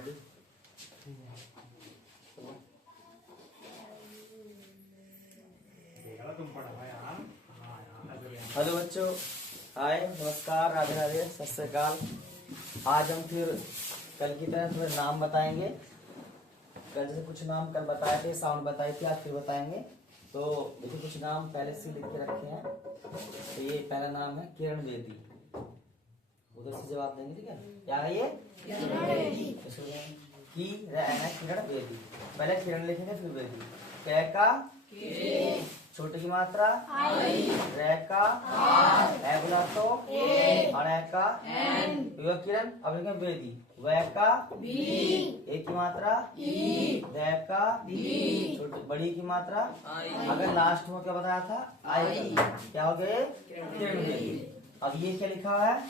Hello बच्चों, हाय, नमस्कार, राधे राधे, सत श्री अकाल। आज हम फिर कल की तरह थोड़े नाम बताएंगे। कल जैसे कुछ नाम कल बताए थे, साउंड बताई थी, आज फिर बताएंगे। तो देखिए कुछ नाम पहले से लिख के रखे हैं। तो ये पहला नाम है किरण बेदी। उधर से जवाब देंगे, ठीक है? क्या है ये? किरण बेदी। किरण बेदी। पहले किरण लिखेंगे फिर बेदी। कै का छोटे की मात्रा रे का ए बोला तो अड़े का किरण। अब लिखेंगे बेदी। वै का ए की मात्रा दै का छोटे बड़ी की मात्रा। अगर लास्ट में क्या बताया था? आई। क्या हो गए? किरण बेदी। अब ये क्या लिखा है?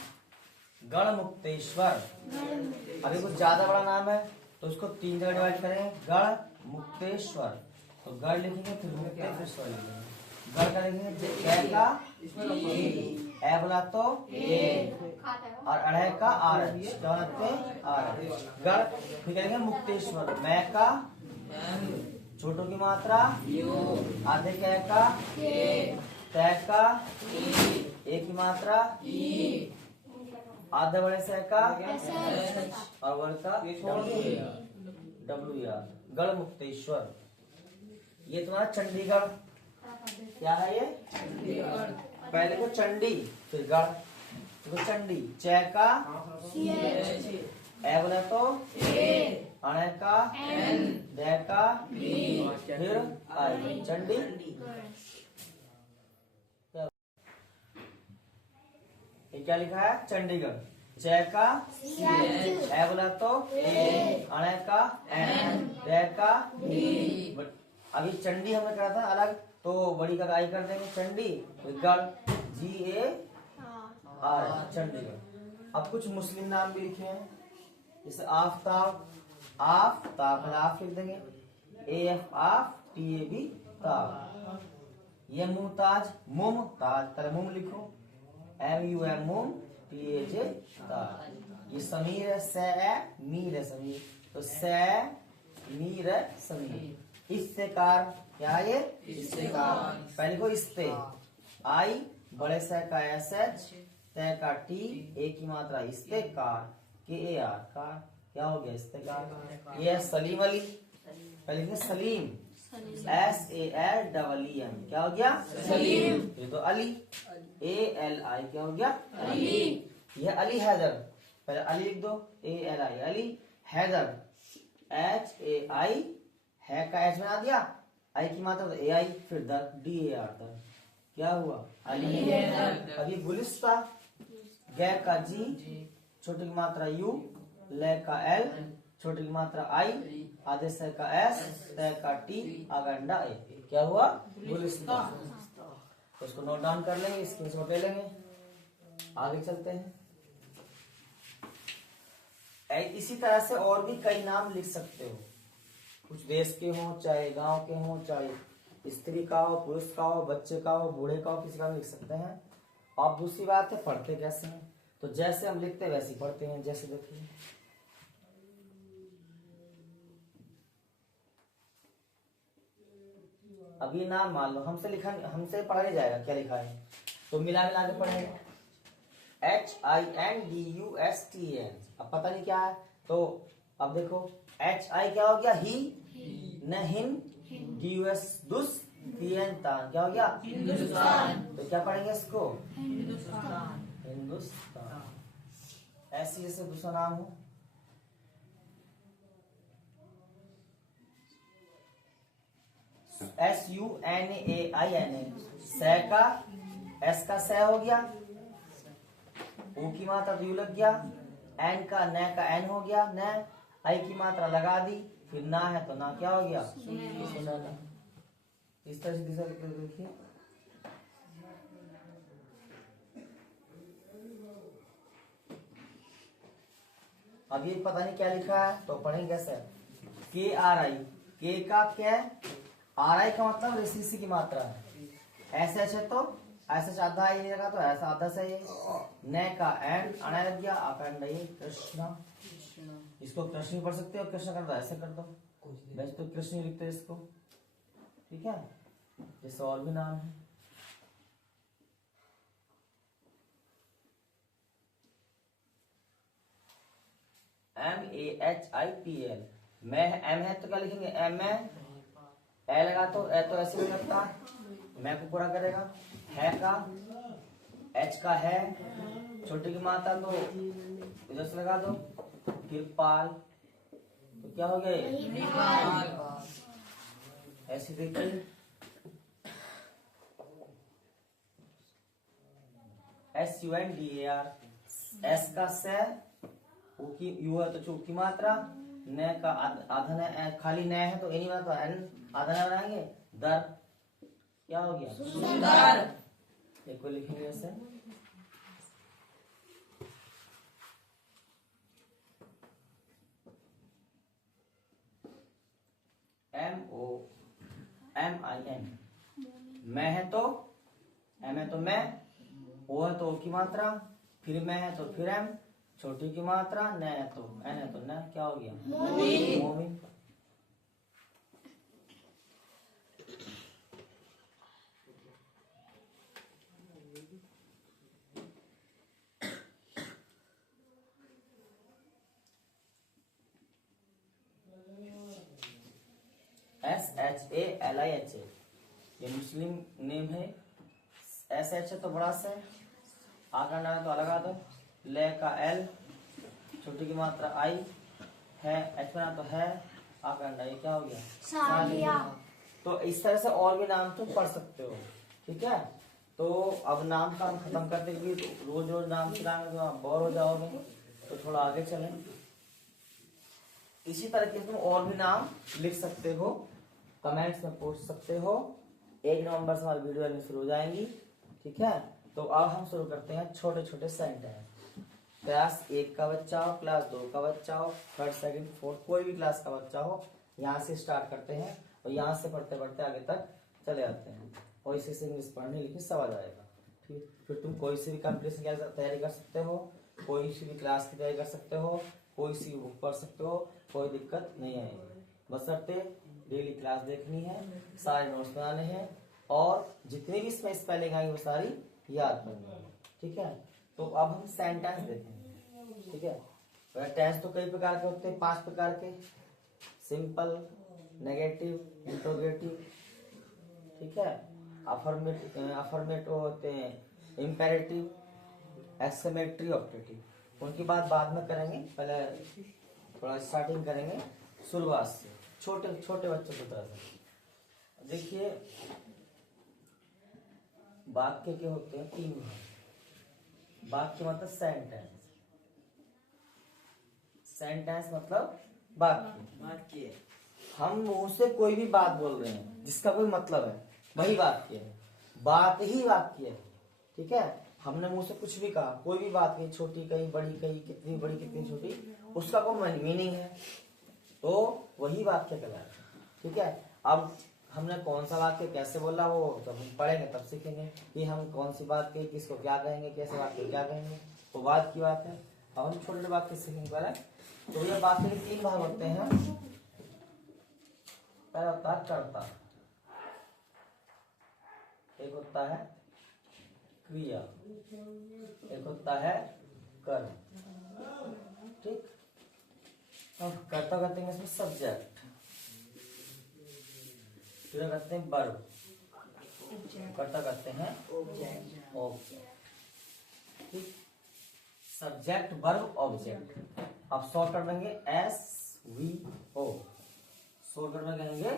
गढ़मुक्तेश्वर। अभी कुछ ज्यादा बड़ा नाम है तो उसको 3 जगह डिवाइड करें। गढ़मुक्तेश्वर। तो गढ़ लिखेंगे फिर मुक्तेश्वर लिखेंगे। गढ़ का लिखेंगे कै का ए बोला तो और अढ़े का आर गढ़। फिर करेंगे मुक्तेश्वर। मै का छोटों की मात्रा आधे कै का तै का ए की मात्रा आधे बड़े से का और वर्ग का डब्ल्यू आर। गढ़ मुक्तेश्वर। ये तुम्हारा चंडीगढ़। क्या है ये? चंडीगढ़। पहले को चंडी फिर गढ़। तो चंडी चे का ए बोला तो अणे का दे का फिर आई चंडी। ये क्या लिखा है? चंडीगढ़। चे का ए बोला तो अणे का एन दे का। अभी चंडी हमने करा था अलग, तो बड़ी का आई कर देंगे चंडी। गढ़ GA R चंडीगढ़। अब कुछ मुस्लिम नाम भी लिखे हैं, जैसे आफ्ताब। आफ्ताब आफ लिख देंगे। AFTAB ताब। ये मुमताज। मुमताज पहले मुम लिखो MUM मुम TAJ ताज। ये समीर है। मीर है समीर। तो मीर है समीर। इस्तेकार। क्या है ये? इस्तेकार। पहले को इस्ते आई बड़े से का SH तय का T ए की मात्रा इस्तेकार KAR कार। क्या हो गया? इस्तेकार। ये है सलीम अली। पहले सलीम SALEEM। क्या हो गया? सलीम। ये तो अली ALI। क्या हो गया? अली। यह अली हैदर। पहले अली लिख दो ALI अली। हैदर HAI है का एच बना दिया। आई की मात्रा तो AI फिर दर DAR दर। क्या हुआ? अली। अभी गुलिस्ता। गै का G छोटी की मात्रा U ले का L छोटी की मात्रा I आधे से का S तय का T आगंडा A। क्या हुआ? गुलिस्ता। तो इसको नोट डाउन कर लेंगे, स्क्रीनशॉट ले लेंगे। आगे चलते हैं। इसी तरह से और भी कई नाम लिख सकते हो। कुछ देश के हो, चाहे गांव के हो, चाहे स्त्री का हो, पुरुष का हो, बच्चे का हो, बूढ़े का हो, किसी का भी लिख सकते हैं। अब दूसरी बात है पढ़ते कैसे हैं। तो जैसे हम लिखते हैं वैसे ही पढ़ते हैं। जैसे देखिए अब ये नाम मान लो हमसे लिखा, हमसे पढ़ा नहीं जाएगा क्या लिखा है, तो मिला मिला के पढ़ेंगे। HINDUSTAN। अब पता नहीं क्या है, तो अब देखो HI क्या हो गया? ही न हिन DUS दुस TN तान। क्या हो गया? हिंदुस्तान। तो क्या पढ़ेंगे इसको? हिंदुस्तान। ऐसे जैसे दूसरा नाम हो SUNAINA। सै का S का सै हो गया। U की मात्रा तो यू लग गया। N का न का N हो गया। न आई की मात्रा लगा दी, फिर ना है तो ना क्या हो गया? सुनैना। इस तरह से देखिए अब ये पता नहीं क्या लिखा है, तो पढ़ेंगे कैसे? KRI। के का क्या? RI का मतलब रेसिसी की मात्रा है। SH है तो SH आधा ही लगा तो ऐसा आधा सही है। न का एंड अना लग गया। अखंड कृष्णा। इसको कृष्ण भी पढ़ सकते हो, कृष्ण कर दो, ऐसे कर दो, वैसे तो कृष्ण ही लिखते हैं इसको, ठीक है। जैसे और भी नाम है, MAHIPL, मैं एम है तो क्या लिखेंगे, एम में ए लगा तो ए तो ऐसे भी लगता है, मैं को पूरा करेगा। है का एच का है, छोटी की मात्रा तो इधर से लगा दो, फिर पाल तो क्या हो गया, ऐसे देखिए SUNDAR, एस का से, ऊ की यू है तो चू की मात्रा, न का आधा न खाली न है तो एनी मात्रा एन आधा न बनाएंगे, दर क्या हो गया, सुंदर। एक को लिखेंगे ऐसे, MOMIN, मैं है तो एम है तो मैं, ओ है तो ओ की मात्रा, फिर मैं है तो फिर एम, छोटी की मात्रा, न है तो एन है तो न, क्या हो गया, मोमिन। SHALIHA, ये मुस्लिम नेम है, SH है तो बड़ा से, आ का नाम है तो लगा दो, ले का L, छोटी की मात्रा आई, है एच बना तो है, आ का अंडा, ये क्या हो गया, सालिया। तो इस तरह से और भी नाम तुम पढ़ सकते हो, ठीक है। तो अब नाम का हम खत्म करते हुए, तो रोज रोज नाम चलाएंगे तो आप बोर हो जाओगे, तो थोड़ा आगे चलें। इसी तरह के तुम और भी नाम लिख सकते हो, कमेंट्स में पूछ सकते हो। 1 नवंबर से हमारी वीडियो शुरू हो जाएंगी, ठीक है। तो अब हम शुरू करते हैं छोटे छोटे सेंटेंस। क्लास 1 का बच्चा हो, क्लास 2 का बच्चा हो, 3rd, 2nd, 4th कोई भी क्लास का बच्चा हो, यहाँ से स्टार्ट करते हैं और यहाँ से पढ़ते पढ़ते आगे तक चले जाते हैं, और इसी से इंग्लिश पढ़ने लिखने सब आ जाएगा, ठीक। फिर तुम कोई सी भी कंपटीशन की तैयारी कर सकते हो, कोई सी भी क्लास की तैयारी कर सकते हो, कोई सी बुक पढ़ सकते हो, कोई दिक्कत नहीं आएगी। बशर्ते डेली क्लास देखनी है, सारे नोट्स बनाने हैं, और जितनी भी इसमें स्पेलिंग आई वो सारी याद करनी है, ठीक है। तो अब हम सेंटेंस देखेंगे, ठीक है। टेंस तो कई प्रकार के होते हैं, 5 प्रकार के, सिंपल, नेगेटिव, इंट्रोगेटिव, ठीक है। अफर्मेटिव होते हैं, इंपेरेटिव, एक्सक्लेमेटरी, ऑप्टेटिव। उनकी बात बाद में करेंगे, पहले थोड़ा स्टार्टिंग करेंगे शुरुआत से, छोटे छोटे बच्चों की तरह से। देखिए वाक्य के होते हैं 3 भाग। वाक्य मतलब सेंटेंस, सेंटेंस मतलब वाक्य। हम मुंह से कोई भी बात बोल रहे हैं जिसका कोई मतलब है, वही वाक्य है, बात ही वाक्य है, ठीक है। हमने मुंह से कुछ भी कहा, कोई भी बात कही, छोटी कही, बड़ी कही, कितनी बड़ी कितनी छोटी, उसका कोई मीनिंग है, तो वही वाक्य कहलाता है, ठीक है। अब हमने कौन सा वाक्य कैसे बोला वो जब हम पढ़ेंगे तब सीखेंगे कि हम कौन सी बात कही, किसको क्या कहेंगे, कैसे वाक्य क्या कहेंगे, तो बात की बात है। अब हम छोटे छोटे वाक्य सीखेंगे पहले। तो ये वाक्य के 3 भाग होते हैं। पहला होता है कर्ता, एक होता है क्रिया, एक होता है कर्म, ठीक। अब कर्ता करते हैं इसमें सब्जेक्ट, फिर करते हैं वर्ब, कर्ता करते हैं ऑब्जेक्ट, ठीक। Subject verb object. अब शॉर्ट कर देंगे SVO, शॉर्ट कर में कहेंगे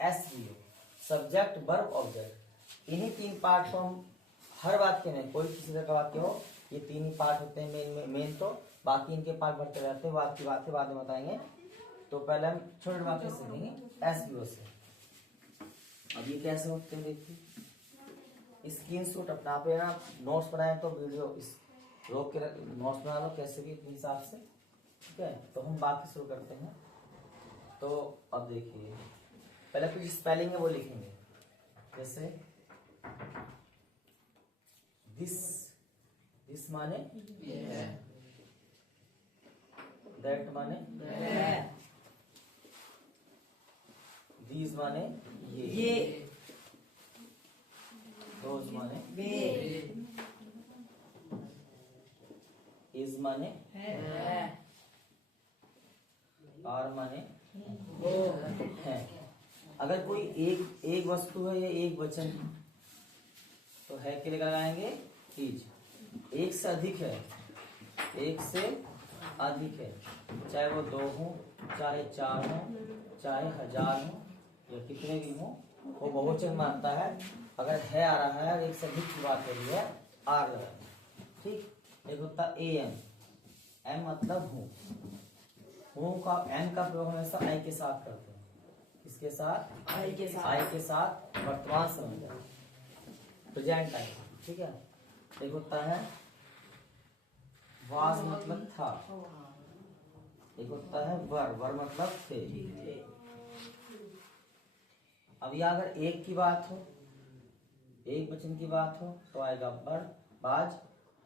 SVO, सब्जेक्ट वर्ब ऑब्जेक्ट। इन्हीं 3 पार्ट को हम हर वाक्य में, कोई किसी तरह का वाक्य हो, ये 3 ही पार्ट होते हैं मेन तो, बाकी इनके पार्ट बढ़ते रहते हैं, बात की बातें बाद में बताएंगे। तो पहले हम छोटे वाक्य सीखेंगे SVO से। अब ये कैसे होते हैं देखिए, स्क्रीनशॉट अपना पे ना, नोट्स बनाए तो वीडियो इस रोक के नोट्स बना लो कैसे भी अपने हिसाब से, ठीक है। तो हम बात शुरू करते हैं। तो अब देखिए पहले कुछ स्पेलिंग है वो लिखेंगे, जैसे दिस, दिस माने दैट माने दीज माने ये, दोज माने इज माने आर माने है। अगर कोई एक वस्तु है या एक वचन है तो है के लिए लगाएंगे इज। एक से अधिक है, एक से अधिक है, चाहे वो 2 हो, चाहे 4 हो, चाहे 1000 हो या कितने भी हो, वो बहुवचन मानता है। अगर है आ रहा है और एक से अधिक की बात हो रही है, आर लगाएंगे। ठीक। एक होता है एम, एम मतलब हूँ, हूँ का एम का प्रयोग हमेशा आई के साथ करते हैं। किसके साथ? आई के साथ। आई के साथ वर्तमान समय का, प्रेजेंट टाइम। ठीक है। एक होता है वाज मतलब था, एक होता है वर, वर मतलब थे। अब यह अगर एक की बात हो, एक वचन की बात हो तो आएगा वर, बाज,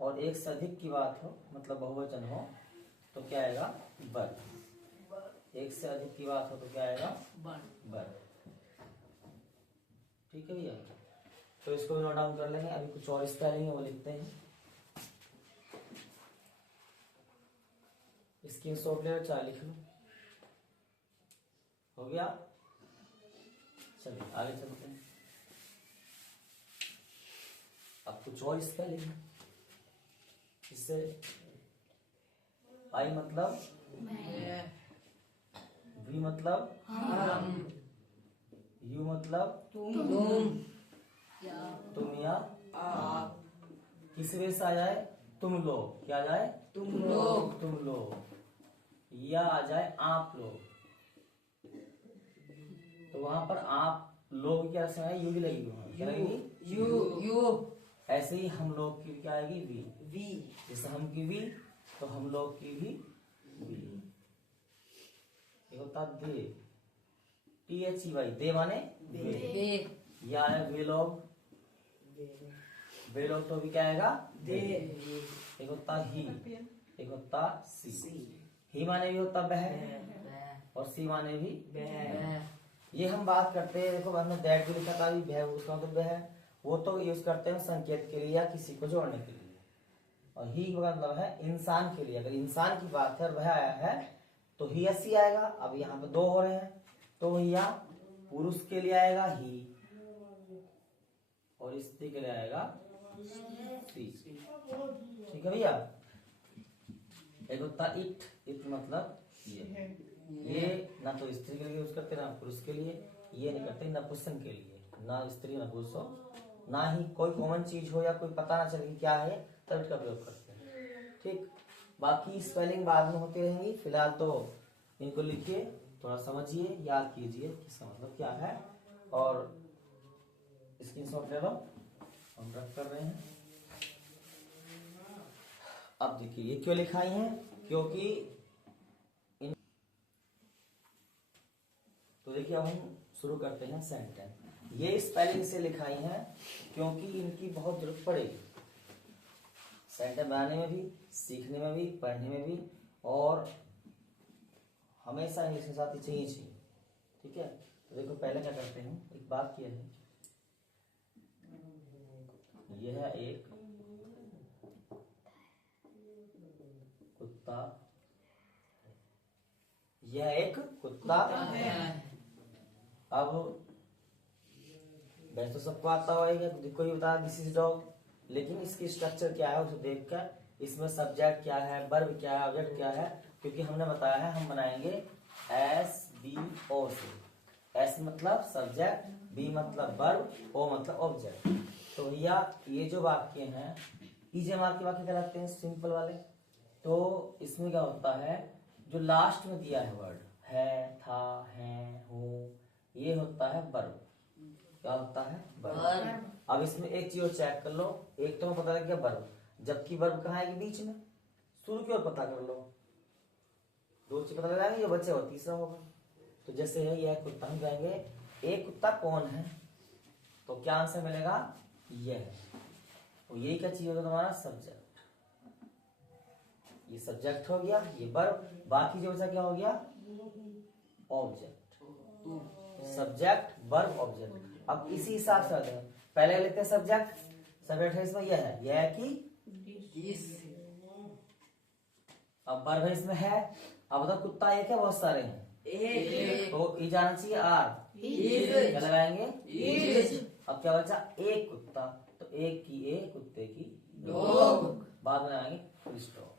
और एक से अधिक की बात हो मतलब बहुवचन हो तो क्या आएगा? बर। एक से अधिक की बात हो तो क्या आएगा? बर। ठीक है भैया। तो इसको भी नोट डाउन कर लेंगे। अभी कुछ और स्पेलिंग है वो लिखते हैं। स्क्रीनशॉट ले, चाहे लिख लो। हो गया? चलिए आगे चलते हैं। अब कुछ और स्पेलिंग है। इससे आई मतलब वी मतलब हम, यू मतलब तुम या आप, किस वे से आ जाए? तुम लोग। क्या आ जाए? तुम लोग, तुम लोग, या आ जाए आप लोग। तो वहां पर आप लोग क्या से यू भी लगेगी, वहां क्या लगेगी? यू। ऐसे ही हम लोग की क्या आएगी? वी। जैसे हम की वी तो हम लोग की भी वी। ये होता दे, THEY, दे माने वे। या है वे लोग, वे लोग तो भी क्या आएगा? दे। एक होता ही, एक होता सी। ही माने भी होता वह, और सी माने भी वह। ये हम बात करते हैं, देखो हमने दैट भी लिखा था, भी उसका मतलब वह है, वो तो यूज करते हैं संकेत के लिए या किसी को जोड़ने के लिए। और ही का मतलब है इंसान के लिए। अगर इंसान की बात है और वह आया है तो ही या सी आएगा। अब यहाँ पे 2 हो रहे हैं तो भैया पुरुष के लिए आएगा ही और स्त्री के लिए आएगा सी। ठीक है भैया। एक होता इट, इट मतलब ये ना तो स्त्री के लिए यूज करते ना पुरुष के लिए, ये नहीं करते नपुंसक के लिए, ना स्त्री ना पुरुष हो, ना ही कोई कॉमन चीज हो या कोई पता ना चले क्या है तब इसका प्रयोग करते हैं। ठीक। बाकी स्पेलिंग बाद में होती रहेंगी, फिलहाल तो इनको लिखिए, थोड़ा समझिए, याद कीजिए किसका मतलब क्या है, और स्क्रीनशॉट ले लो, हम रख कर रहे हैं। अब देखिए ये क्यों लिखाई है, क्योंकि तो देखिए अब हम शुरू करते हैं सेंटेंस। ये स्पेलिंग से लिखाई है क्योंकि इनकी बहुत जरूरत पड़ेगी सेंटेंस बनाने में भी, सीखने में भी, पढ़ने में भी, और हमेशा इंग्लिश के साथ ही चाहिए। ठीक है। तो देखो पहले क्या करते हैं, एक बात किया है, यह है एक कुत्ता, यह एक कुत्ता है। अब वैसे तो सबको आता होगा, कोई बता दिस इज डॉग, लेकिन इसकी स्ट्रक्चर क्या है उसे देखकर इसमें सब्जेक्ट क्या है, वर्ब क्या है, ऑब्जेक्ट क्या है, क्योंकि हमने बताया है हम बनाएंगे SBO से। S मतलब सब्जेक्ट, B मतलब वर्ब, O मतलब ऑब्जेक्ट। तो भैया ये जो वाक्य हैं ईजे मार्क के वाक्य कहलाते हैं, सिंपल वाले। तो इसमें क्या होता है, जो लास्ट में दिया है वर्ड है, था, है, हूँ, ये होता है वर्ब। क्या होता है? वर्ब। अब इसमें एक चीज चेक कर लो, एक तो पता लग गया वर्ब, जबकि वर्ब कहाँ है? बीच में, शुरू की ओर पता कर लो, 2 चीज पता लगाएंगे, जो बच्चे हो तीसरा होगा। तो जैसे है यह कुत्ता, हम कहेंगे एक कुत्ता कौन है, तो क्या आंसर मिलेगा? यह है। तो यही क्या चीज होगा तुम्हारा? सब्जेक्ट। ये सब्जेक्ट हो गया, ये वर्ब, बाकी जो बचा क्या हो गया, ऑब्जेक्ट। Subject verb object. अब इसी हिसाब से आते हैं, पहले लेते हैं सब्जेक्ट। सब्जेक्ट है इसमें यह है कि अब वर्ब है इसमें है। अब बताओ कुत्ता एक है बहुत सारे हैं, तो ई जाना चाहिए आर, क्या लगाएंगे, अब क्या बचा, एक कुत्ता, तो एक की एक, कुत्ते की दो, बाद में लगाएंगे फुल स्टॉप।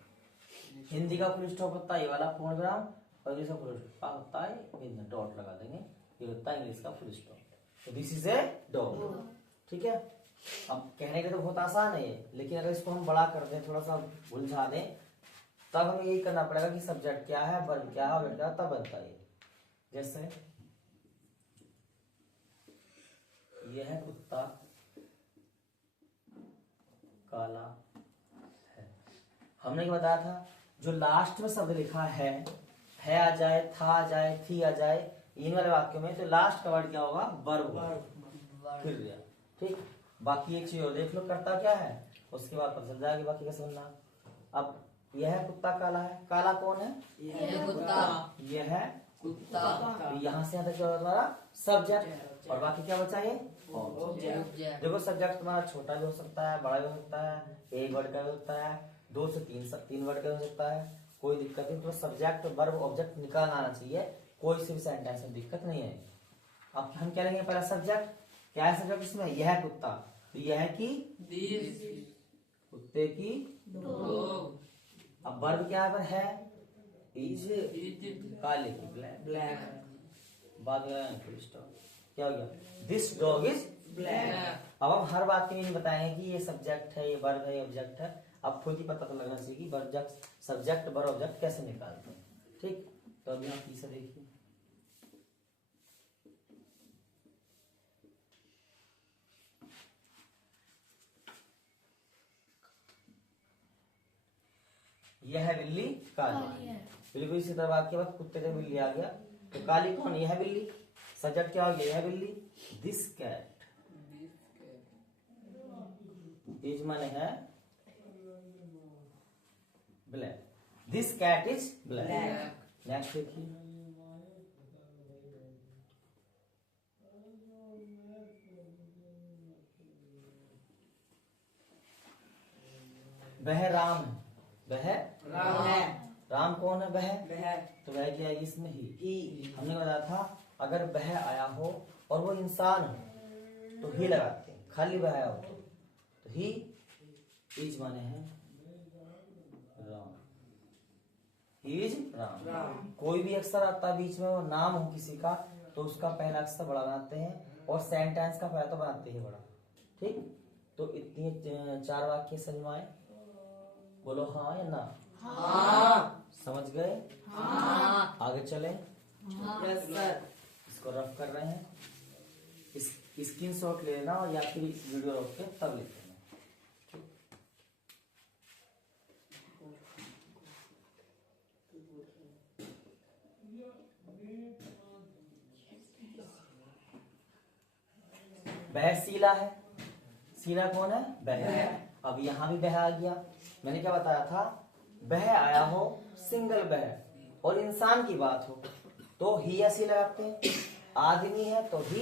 हिंदी का फुल स्टॉप होता है ये वाला पूर्ण विराम, और इंग्लिश का फुल स्टॉप होता है डॉट लगा देंगे, ये होता है इंग्लिश का फुल स्टॉप। तो दिस इज ए डॉग, ठीक है। अब कहने के तो बहुत आसान है ये, लेकिन अगर इसको हम बड़ा कर दें, थोड़ा सा उलझा दें, तब हमें यही करना पड़ेगा कि सब्जेक्ट क्या है, वर्ब क्या है, ऑब्जेक्ट क्या है, तब बनता है। जैसे यह है कुत्ता काला है। हमने क्या बताया था, जो लास्ट में शब्द लिखा है आ जाए, था आ जाए, थी आ जाए, इन वाले वाक्यों में, तो लास्ट का वर्ड क्या होगा, वर्ब फिर गया, ठीक। बाकी एक चीज और देख लो, करता क्या है, उसके बाद पता चल जाएगी बाकी का सुनना। अब यह कुत्ता काला है, काला कौन है, यह कुत्ता, यह है कुत्ता, यहाँ से यहाँ तक क्या होगा तुम्हारा सब्जेक्ट, और बाकी क्या बचा है ऑब्जेक्ट। देखो सब्जेक्ट तुम्हारा छोटा भी हो सकता है, बड़ा भी हो सकता है, एक वर्ड का भी होता है, 2 से 3 वर्ड का हो सकता है, कोई दिक्कत नहीं। तो सब्जेक्ट वर्ब ऑब्जेक्ट निकालना आना चाहिए, कोई से भी सेंटेंस में दिक्कत नहीं है। अब हम क्या लेंगे, पहला सब्जेक्ट क्या है, सब्जेक्ट इसमें यह है कुत्ता, तो यह की कुत्ते की दो, अब वर्ब क्या है इज, काले की ब्लैक, बाद में फुल स्टॉप, क्या हो गया, दिस डॉग इज ब्लैक। अब हम हर बात के लिए नहीं बताएंगे कि ये सब्जेक्ट है, ये वर्ब है, ये ऑब्जेक्ट है। अब खुद ही पता तो लगना चाहिए कि सब्जेक्ट वर्ब ऑब्जेक्ट कैसे निकालते हैं, ठीक। तो अभी आप तीसरा देखिए, यह है बिल्ली काली, बिल्कुल इसी तरह वाक्य बाद कुत्ते से बिल्ली आ गया, तो काली कौन, यह है बिल्ली, सब्जेक्ट क्या हो गया, यह है बिल्ली, दिस कैट इज माने है black, this cat is black. Next देखिए, वह राम है, वह राम है, राम कौन है, वह, वह, तो वह क्या है इसमें ही। हमने बताया था अगर वह आया हो और वो इंसान हो तो ही लगाते हैं, खाली वह आया हो तो ही इज माने है राम, इज राम। कोई भी अक्षर आता है बीच में, वो नाम हो किसी का, तो उसका पहला अक्षर बड़ा बनाते हैं, और सेंटेंस का पहला तो बनाते हैं बड़ा, ठीक। तो इतनी 4 वाक्य समझ में आए, बोलो हाँ या ना, हाँ, समझ गए, हाँ, आगे चले, यस सर। इसको रफ कर रहे हैं, इस स्क्रीनशॉट ले लेना, और या फिर वीडियो रोक के तब लिख लेना। वह शीला है, शीला कौन है, वह। अब यहाँ भी वह आ गया, मैंने क्या बताया था, वह आया हो सिंगल वह और इंसान की बात हो तो ही या सी लगाते हैं, आदमी है तो ही,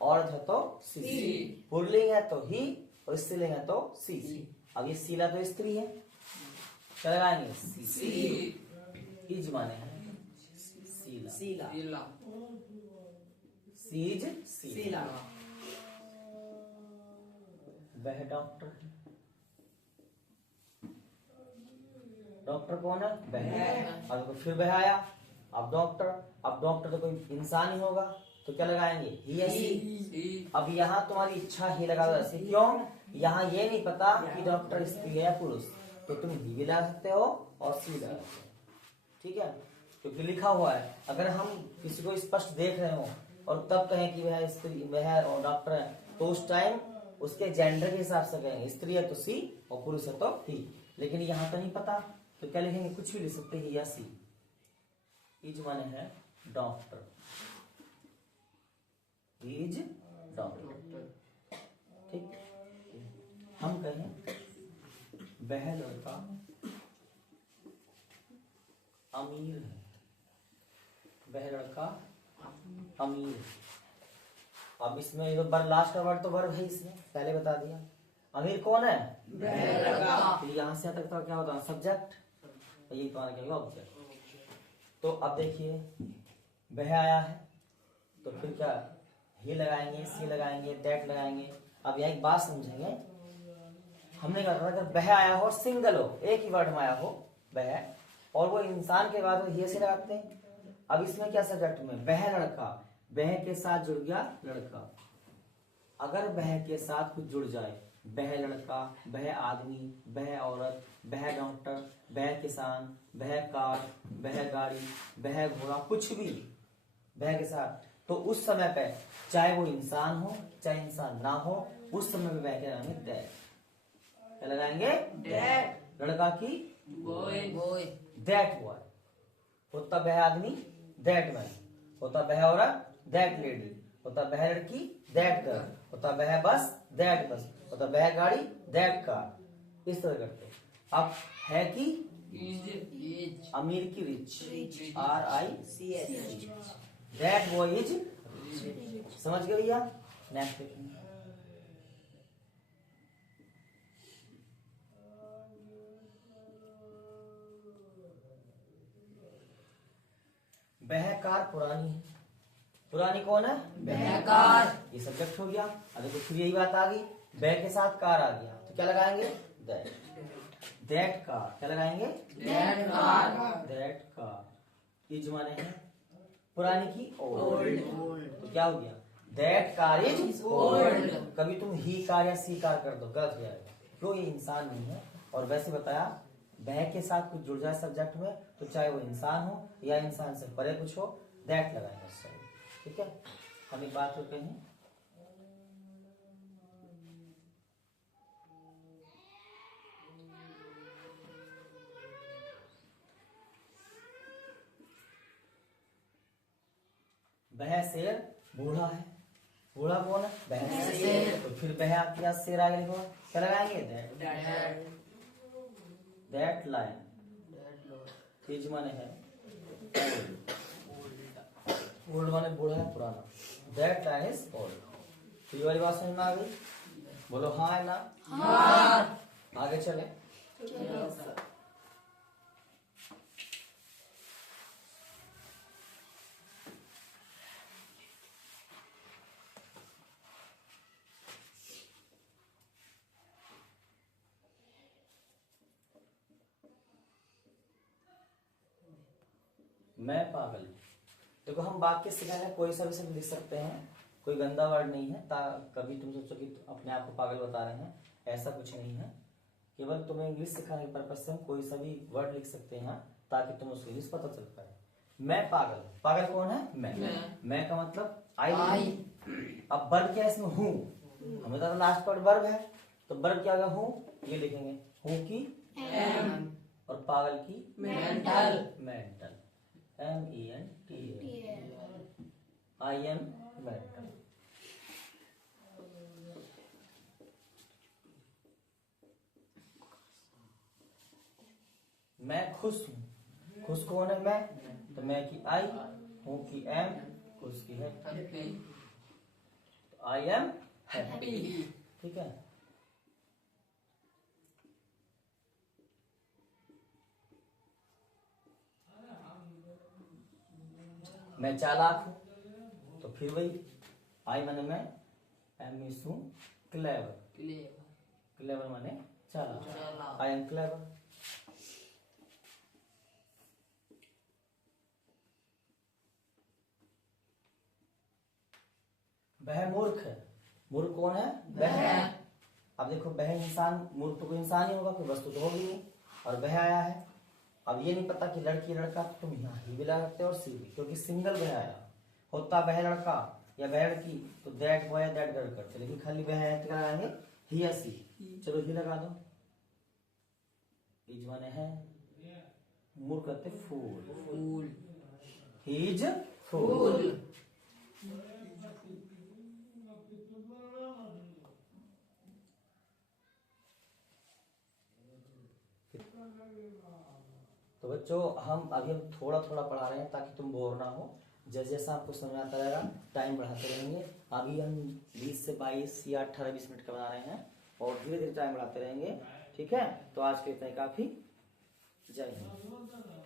औरत है तो सी, पुल्लिंग है तो ही, और स्त्रीलिंग है तो सी। अब ये शीला तो स्त्री है, क्या लगाएंगे, सी। इज माने है शीला, सीज शीला। वह डॉक्टर है, डॉक्टर कौन है, वह। अब फिर वह आया, अब डॉक्टर तो कोई इंसान ही होगा, तो क्या लगाएंगे, ही या सी। अब यहाँ तुम्हारी इच्छा ही लगा दो, ऐसे क्यों, यहाँ ये नहीं पता कि डॉक्टर स्त्री है या पुरुष, तो तुम ही भी लगा सकते हो और सी लगा सकते हो, ठीक है। क्योंकि लिखा हुआ है, अगर हम किसी को स्पष्ट देख रहे हो और तब कहें कि वह स्त्री, वह और डॉक्टर है, तो उस टाइम उसके जेंडर के हिसाब से कहेंगे, स्त्री है तो सी और पुरुष है तो ही। लेकिन यहाँ तो नहीं पता, तो क्या लिखेंगे, कुछ भी लिख सकते हैं, या सी। इज माने है डॉक्टर, इज डॉक्टर, ठीक। हम कहें वह लड़का अमीर है, वह लड़का अमीर है। अब इसमें जो लास्ट का वर्ड तो वर्ब है, इसमें पहले बता दिया। अमीर कौन है? वह लड़का। तो यहाँ से तक तो क्या होता है? सब्जेक्ट। तो ये तुम्हारा क्या होगा? ऑब्जेक्ट। तो अब देखिए वह आया है तो फिर क्या ही लगाएंगे, सी लगाएंगे, दैट लगाएंगे। अब यहाँ एक बात समझेंगे, हमने कहा था अगर वह आया हो, सिंगल हो, एक ही वर्ड में आया हो वह, और वो इंसान के बाद ये से लगाते हैं। अब इसमें क्या सब्जेक्ट में? वह लड़का, वह के साथ जुड़ गया लड़का। अगर वह के साथ कुछ जुड़ जाए, वह लड़का, वह आदमी, वह औरत, वह डॉक्टर, वह किसान, वह कार, वह गाड़ी, वह घोड़ा, कुछ भी वह के साथ, तो उस समय पे चाहे वो इंसान हो चाहे इंसान ना हो, उस समय पे वह क्या लगाएंगे? दैट। क्या लगाएंगे? दैट। लड़का की बॉय। That boy. होता वह आदमी, दैट मैन। होता वह औरत, दैट लेडी। होता वह लड़की, दैट गर्ल। होता वह बस, दैट बस। होता वह गाड़ी, दैट कार। इस तरह करते। अब है कि अमीर की rich, RICH। That boy is, समझ गए भैया? Next question. वह कार पुरानी है। पुरानी कौन है? वह कार। ये सब्जेक्ट हो गया। अब देखो फिर यही बात आ गई, वह के साथ कार आ गया तो क्या लगाएंगे? दैट। That car. क्या लगाएंगे? That car. That car is माने है पुरानी की ओल्ड। तो क्या हो गया? That car is old. कभी तुम ही कार या सी कार कर दो, गलत हो जाएगा, क्यों? ये इंसान नहीं है। और वैसे बताया वह के साथ कुछ जुड़ जाए सब्जेक्ट में, तो चाहे वो इंसान हो या इंसान से परे कुछ हो, दैट लगाएंगे। सही, ठीक है। हम एक बात करते हैं, वह शेर बूढ़ा है। बूढ़ा कौन है? वह शेर। तो फिर वह आपके यहाँ शेर आगे लिखो, क्या लगाएंगे? दैट। दैट लाइन इज माने है ओल्ड, माने बूढ़ा है, पुराना। That line is old. तो ये वाली बात समझ में आ गई? बोलो हाँ है ना? हाँ। आगे चले। मैं पागल। देखो हम वाक्य सिखाने कोई सा भी शब्द लिख सकते हैं, कोई गंदा वर्ड नहीं है। कभी तुम सोचो कि अपने आप को पागल बता रहे हैं, ऐसा कुछ नहीं है। केवल तुम्हें इंग्लिश सिखाने के पर्पज से हम कोई सा भी वर्ड लिख सकते हैं ताकि तुम उसकी इंग्लिश पता चल पाए। मैं पागल। पागल कौन है? मैं का मतलब आई। अब वर्ब क्या है इसमें? हूँ। हमें तो लास्ट वर्ड वर्ब है, तो वर्ब क्या होगा? हूँ। ये लिखेंगे हूँ की एम, और पागल की mental. Mental, MENTAL। I am mental। मैं खुश हूँ। खुश कौन है? मैं। तो मैं की आई, हूँ की एम, खुश की है, आई एम हैप्पी। ठीक है। मैं चालाक हूँ, तो फिर वही आई माने मैं, एम मीन्स हूँ क्लेवर। क्लेवर माने चालाक। I am clever. वह मूर्ख है। मूर्ख कौन है? वह। अब देखो वह इंसान, मूर्ख तो कोई इंसान ही होगा, कोई वस्तु तो होगी नहीं, और वह आया है। अब ये नहीं पता कि लड़की लड़का, तो तुम यहाँ ही भी लगा सकते हो और सी भी, क्योंकि सिंगल वह आया। होता वह लड़का या वह लड़की, तो दैट बॉय दैट गर्ल करते, लेकिन खाली वह है तो लगाएंगे ही या सी। चलो ही लगा दो। इज माने है मूर्ख करते फूल। He is full. तो बच्चों हम थोड़ा थोड़ा पढ़ा रहे हैं ताकि तुम बोर ना हो। जैसे जैसा आपको समझ आता रहेगा टाइम बढ़ाते रहेंगे। अभी हम 20 से 22 या 18-20 मिनट का बना रहे हैं और धीरे धीरे टाइम बढ़ाते रहेंगे। ठीक है, तो आज के इतना ही काफी। जय हिंद।